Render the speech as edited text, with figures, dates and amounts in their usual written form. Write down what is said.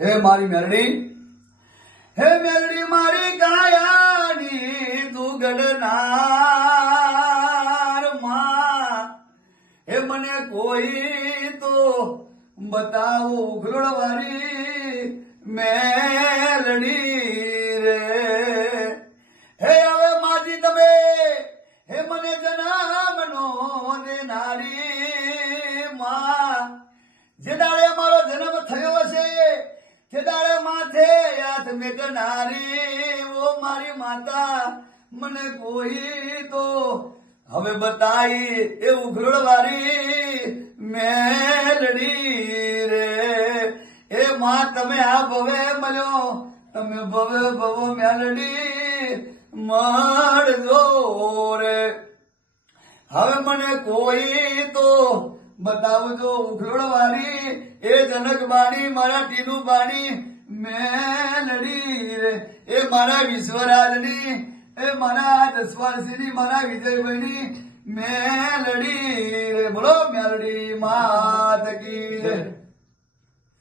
હે મારી મેલડી, હે મેલડી મારી કાયાની દુગડનાર માં, હે મને કોઈ તો બતાવો ઉઘરડવારી મેલડી રે. હે હવે માજી તમે હે મને જન્મનો દેનારી માં, જે દાડે મારો જન્મ થયો છે તે દાડે માથે હાથ મેકનારી ઓ મારી માતા, મને કોઈ તો હવે બતાઈ એ ઉઘરડવારી મેલડી રે. એ માં તમે આ ભવે મળ્યો, તમે ભવે ભવો મેલડી મળજો રે. હવે મને કોઈ તો બતાવજો ઉઘરડવારી એ જનક બાણી, મારા ટીનું બાણી મેલડી રે. એ મારા વિશ્વરાજની, એ મારા જસવાલસિંહની, મારા વિજયભાઈની મેલડી રે. બોલો મેલડી માત કી જય.